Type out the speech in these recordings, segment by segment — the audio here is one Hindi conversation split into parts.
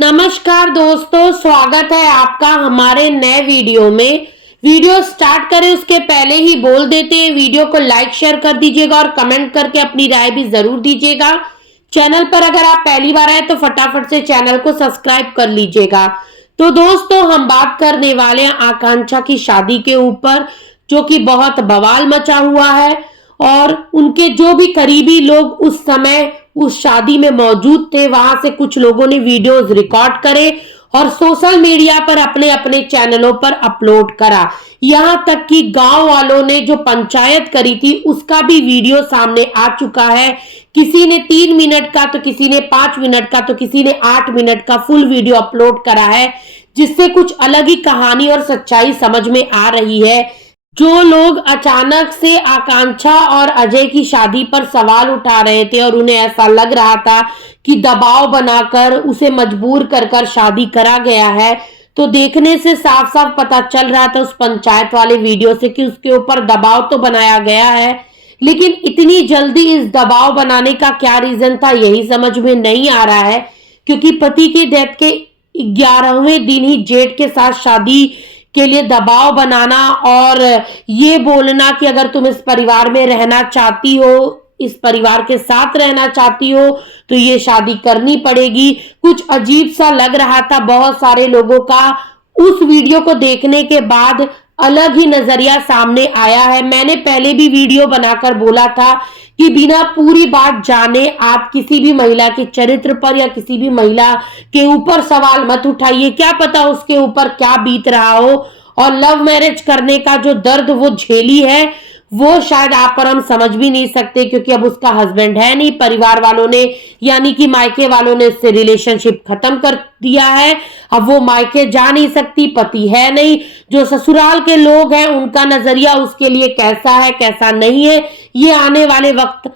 नमस्कार दोस्तों, स्वागत है आपका हमारे नए वीडियो में। वीडियो स्टार्ट करें उसके पहले ही बोल देते हैं, वीडियो को लाइक शेयर कर दीजिएगा और कमेंट करके अपनी राय भी जरूर दीजिएगा। चैनल पर अगर आप पहली बार आए तो फटाफट से चैनल को सब्सक्राइब कर लीजिएगा। तो दोस्तों, हम बात करने वाले हैं आकांक्षा की शादी के ऊपर, जो कि बहुत बवाल मचा हुआ है और उनके जो भी करीबी लोग उस समय उस शादी में मौजूद थे, वहां से कुछ लोगों ने वीडियोस रिकॉर्ड करे और सोशल मीडिया पर अपने अपने चैनलों पर अपलोड करा। यहां तक कि गांव वालों ने जो पंचायत करी थी उसका भी वीडियो सामने आ चुका है। किसी ने 3 मिनट का, तो किसी ने 5 मिनट का, तो किसी ने 8 मिनट का फुल वीडियो अपलोड करा है, जिससे कुछ अलग ही कहानी और सच्चाई समझ में आ रही है। जो लोग अचानक से आकांक्षा और अजय की शादी पर सवाल उठा रहे थे और उन्हें ऐसा लग रहा था कि दबाव बनाकर उसे मजबूर कर शादी करा गया है, तो देखने से साफ साफ पता चल रहा था उस पंचायत वाले वीडियो से कि उसके ऊपर दबाव तो बनाया गया है, लेकिन इतनी जल्दी इस दबाव बनाने का क्या रीजन था यही समझ में नहीं आ रहा है। क्योंकि पति की डेथ के 11वें दिन ही जेठ के साथ शादी के लिए दबाव बनाना और ये बोलना कि अगर तुम इस परिवार में रहना चाहती हो, इस परिवार के साथ रहना चाहती हो, तो ये शादी करनी पड़ेगी, कुछ अजीब सा लग रहा था। बहुत सारे लोगों का उस वीडियो को देखने के बाद अलग ही नजरिया सामने आया है। मैंने पहले भी वीडियो बनाकर बोला था कि बिना पूरी बात जाने आप किसी भी महिला के चरित्र पर या किसी भी महिला के ऊपर सवाल मत उठाइए। क्या पता उसके ऊपर क्या बीत रहा हो, और लव मैरिज करने का जो दर्द वो झेली है वो शायद आप पर हम समझ भी नहीं सकते, क्योंकि अब उसका हस्बैंड है नहीं। परिवार वालों ने यानी कि मायके वालों ने उससे रिलेशनशिप खत्म कर दिया है। अब वो मायके जा नहीं सकती, पति है नहीं। जो ससुराल के लोग हैं उनका नजरिया उसके लिए कैसा है कैसा नहीं है, ये आने वाले वक्त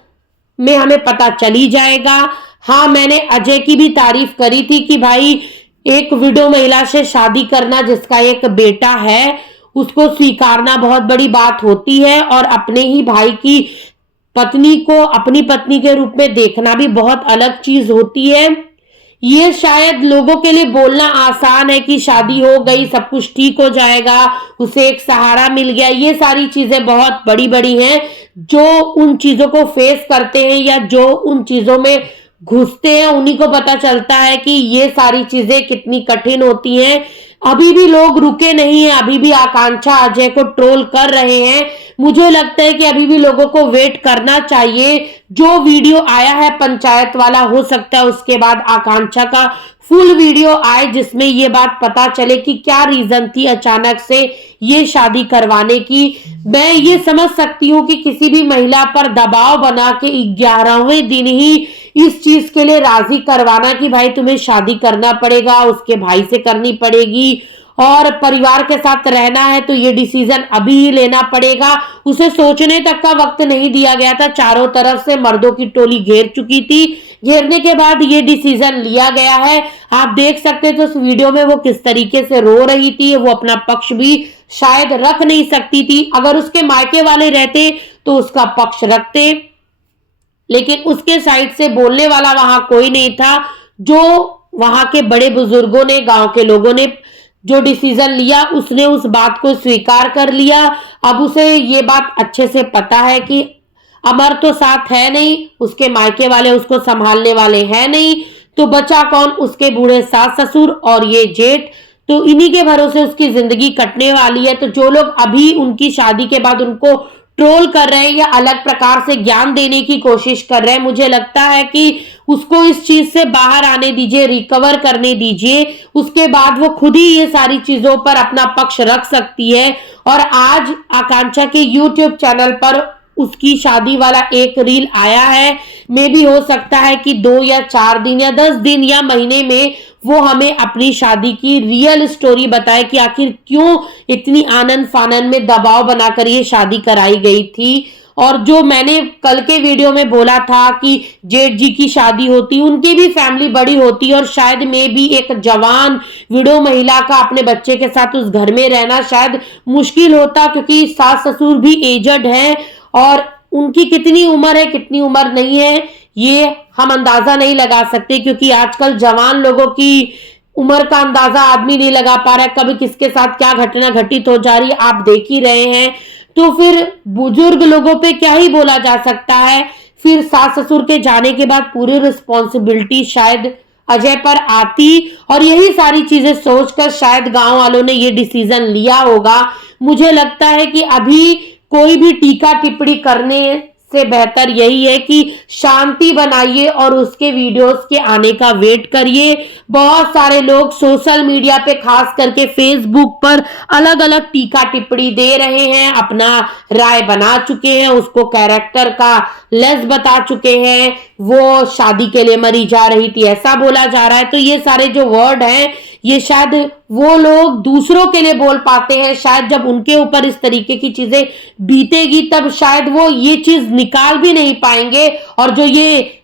में हमें पता चली जाएगा। हाँ, मैंने अजय की भी तारीफ करी थी कि भाई एक विडो महिला से शादी करना, जिसका एक बेटा है, उसको स्वीकारना बहुत बड़ी बात होती है, और अपने ही भाई की पत्नी को अपनी पत्नी के रूप में देखना भी बहुत अलग चीज होती है। ये शायद लोगों के लिए बोलना आसान है कि शादी हो गई, सब कुछ ठीक हो जाएगा, उसे एक सहारा मिल गया। ये सारी चीजें बहुत बड़ी बड़ी हैं। जो उन चीजों को फेस करते हैं या जो उन चीजों में घुसते हैं उन्हीं को पता चलता है कि ये सारी चीजें कितनी कठिन होती हैं। अभी भी लोग रुके नहीं है, अभी भी आकांक्षा अजय को ट्रोल कर रहे हैं। मुझे लगता है कि अभी भी लोगों को वेट करना चाहिए। जो वीडियो आया है पंचायत वाला, हो सकता है उसके बाद आकांक्षा का फुल वीडियो आए, जिसमें ये बात पता चले कि क्या रीजन थी अचानक से ये शादी करवाने की। मैं ये समझ सकती हूँ कि किसी भी महिला पर दबाव बना के 11वें दिन ही इस चीज के लिए राजी करवाना कि भाई तुम्हें शादी करना पड़ेगा, उसके भाई से करनी पड़ेगी और परिवार के साथ रहना है, तो ये डिसीजन अभी ही लेना पड़ेगा। उसे सोचने तक का वक्त नहीं दिया गया था। चारों तरफ से मर्दों की टोली घेर चुकी थी। घेरने के बाद ये डिसीजन लिया गया है। आप देख सकते थे उस वीडियो में वो किस तरीके से रो रही थी। वो अपना पक्ष भी शायद रख नहीं सकती थी। अगर उसके मायके वाले रहते तो उसका पक्ष रखते, लेकिन उसके साइड से बोलने वाला वहां कोई नहीं था। जो वहां के बड़े बुजुर्गों ने, गांव के लोगों ने जो डिसीजन लिया, उसने उस बात को स्वीकार कर लिया। अब उसे ये बात अच्छे से पता है कि अमर तो साथ है नहीं, उसके मायके वाले उसको संभालने वाले हैं नहीं, तो बचा कौन? उसके बूढ़े सास ससुर और ये जेठ, तो इन्हीं के भरोसे उसकी जिंदगी कटने वाली है। तो जो लोग अभी उनकी शादी के बाद उनको ट्रोल कर रहे हैं या अलग प्रकार से ज्ञान देने की कोशिश कर रहे हैं, मुझे लगता है कि उसको इस चीज से बाहर आने दीजिए, रिकवर करने दीजिए। उसके बाद वो खुद ही ये सारी चीजों पर अपना पक्ष रख सकती है। और आज आकांक्षा के YouTube चैनल पर उसकी शादी वाला एक रील आया है। मे भी हो सकता है कि 2 या 4 दिन या 10 दिन या महीने में वो हमें अपनी शादी की रियल स्टोरी बताए कि आखिर क्यों इतनी आनंद फानन में दबाव बनाकर ये शादी कराई गई थी। और जो मैंने कल के वीडियो में बोला था कि जेठ जी की शादी होती, उनकी भी फैमिली बड़ी होती और शायद में भी एक जवान विडो महिला का अपने बच्चे के साथ उस घर में रहना शायद मुश्किल होता, क्योंकि सास ससुर भी एजड हैं और उनकी कितनी उम्र है कितनी उम्र नहीं है ये हम अंदाजा नहीं लगा सकते, क्योंकि आजकल जवान लोगों की उम्र का अंदाजा आदमी नहीं लगा पा रहा है, कभी किसके साथ क्या घटना घटित हो जा रही है आप देख ही रहे हैं। तो फिर बुजुर्ग लोगों पे क्या ही बोला जा सकता है। फिर सास ससुर के जाने के बाद पूरी रिस्पॉन्सिबिलिटी शायद अजय पर आती, और यही सारी चीजें सोचकर शायद गांव वालों ने ये डिसीजन लिया होगा। मुझे लगता है कि अभी कोई भी टीका टिप्पणी करने से बेहतर यही है कि शांति बनाइए और उसके वीडियोस के आने का वेट करिए। बहुत सारे लोग सोशल मीडिया पे खास करके फेसबुक पर अलग अलग टीका टिप्पणी दे रहे हैं, अपना राय बना चुके हैं, उसको कैरेक्टर का लेस बता चुके हैं। वो शादी के लिए मरी जा रही थी ऐसा बोला जा रहा है। तो ये सारे जो वर्ड हैं ये शायद वो लोग दूसरों के लिए बोल पाते हैं, शायद जब उनके ऊपर इस तरीके की चीजें बीतेगी तब शायद वो ये चीज निकाल भी नहीं पाएंगे। और जो ये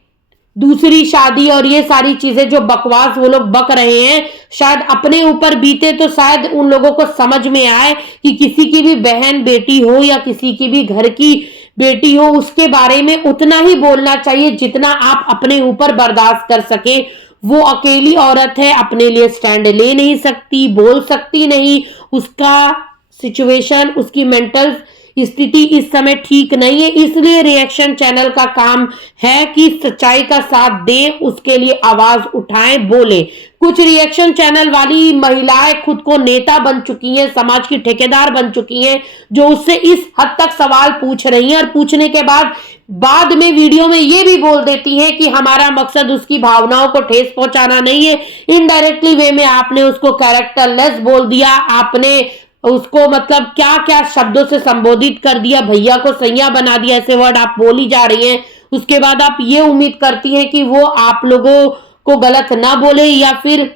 दूसरी शादी और ये सारी चीजें जो बकवास वो लोग बक रहे हैं, शायद अपने ऊपर बीते तो शायद उन लोगों को समझ में आए कि किसी की भी बहन बेटी हो या किसी की भी घर की बेटी हो, उसके बारे में उतना ही बोलना चाहिए जितना आप अपने ऊपर बर्दाश्त कर सके। वो अकेली औरत है, अपने लिए स्टैंड ले नहीं सकती, बोल सकती नहीं, उसका सिचुएशन, उसकी मेंटल स्थिति इस समय ठीक नहीं है। इसलिए रिएक्शन चैनल का काम है कि सच्चाई का साथ दें, उसके लिए आवाज उठाएं, बोले। कुछ रिएक्शन चैनल वाली महिलाएं खुद को नेता बन चुकी हैं, समाज की ठेकेदार बन चुकी हैं, जो उससे इस हद तक सवाल पूछ रही हैं और पूछने के बाद में वीडियो में ये भी बोल देती हैं कि हमारा मकसद उसकी भावनाओं को ठेस पहुंचाना नहीं है। इनडायरेक्टली वे में आपने उसको कैरेक्टरलेस बोल दिया, आपने उसको मतलब क्या क्या शब्दों से संबोधित कर दिया, भैया को सैया बना दिया, ऐसे वर्ड आप बोल ही जा रही हैं। उसके बाद आप ये उम्मीद करती हैं कि वो आप लोगों को गलत ना बोले या फिर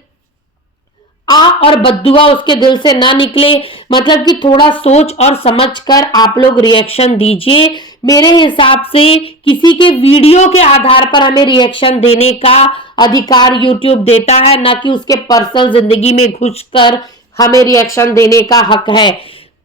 आ और बद्दुआ उसके दिल से ना निकले। मतलब कि थोड़ा सोच और समझ कर आप लोग रिएक्शन दीजिए। मेरे हिसाब से किसी के वीडियो के आधार पर हमें रिएक्शन देने का अधिकार यूट्यूब देता है, ना कि उसके पर्सनल जिंदगी में घुसकर हमें रिएक्शन देने का हक है।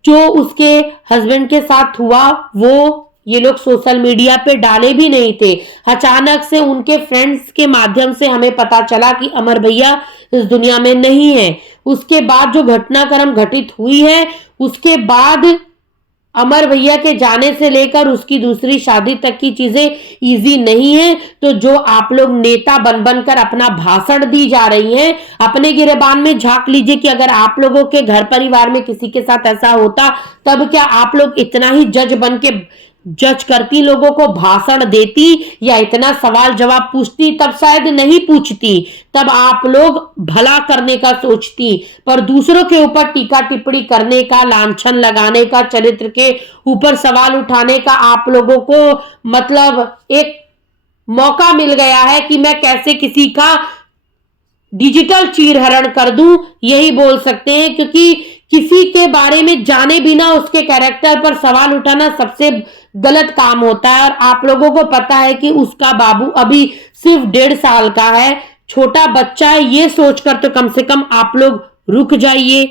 जो उसके हस्बैंड के साथ हुआ वो ये लोग सोशल मीडिया पे डाले भी नहीं थे। अचानक से उनके फ्रेंड्स के माध्यम से हमें पता चला कि अमर भैया इस दुनिया में नहीं है। उसके बाद जो घटनाक्रम घटित हुई है, उसके बाद अमर भैया के जाने से लेकर उसकी दूसरी शादी तक की चीजें इजी नहीं है। तो जो आप लोग नेता बन बनकर अपना भाषण दी जा रही हैं, अपने गिरेबान में झांक लीजिए कि अगर आप लोगों के घर परिवार में किसी के साथ ऐसा होता तब क्या आप लोग इतना ही जज बन के जज करती, लोगों को भाषण देती, या इतना सवाल जवाब पूछती? तब शायद नहीं पूछती, तब आप लोग भला करने का सोचती। पर दूसरों के ऊपर टीका टिप्पणी करने का, लांछन लगाने का, चरित्र के ऊपर सवाल उठाने का आप लोगों को मतलब एक मौका मिल गया है कि मैं कैसे किसी का डिजिटल चीरहरण कर दूं, यही बोल सकते हैं। क्योंकि किसी के बारे में जाने बिना उसके कैरेक्टर पर सवाल उठाना सबसे गलत काम होता है। और आप लोगों को पता है कि उसका बाबू अभी सिर्फ 1.5 साल का है, छोटा बच्चा है। ये सोचकर तो कम से कम आप लोग रुक जाइए।